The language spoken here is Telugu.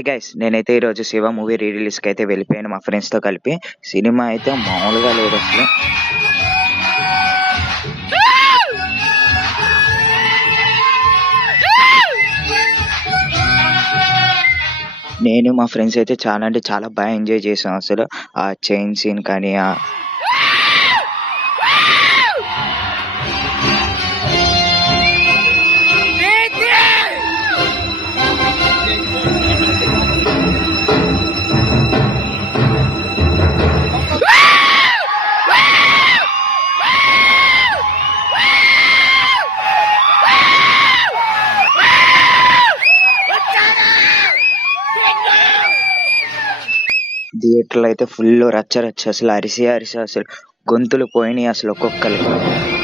Hi guys! నేనైతే ఈరోజు 'శివ' మూవీ రీ రిలీజ్‌కైతే వెళ్ళిపోయాను మా ఫ్రెండ్స్‌తో కలిపి. సినిమా అయితే మామూలుగా లేదసలు. నేను మా ఫ్రెండ్స్ అయితే చాలా అంటే చాలా ఎంజాయ్ చేసాం అసలు. ఆ చైన్ సీన్ కానీ థియేటర్‌లో అయితే ఫుల్లు రచ్చ రచ్చ అసలు అరిసి అరిసి అసలు గొంతులు పోయినాయి అసలు ఒక్కొక్కళ్ళకి.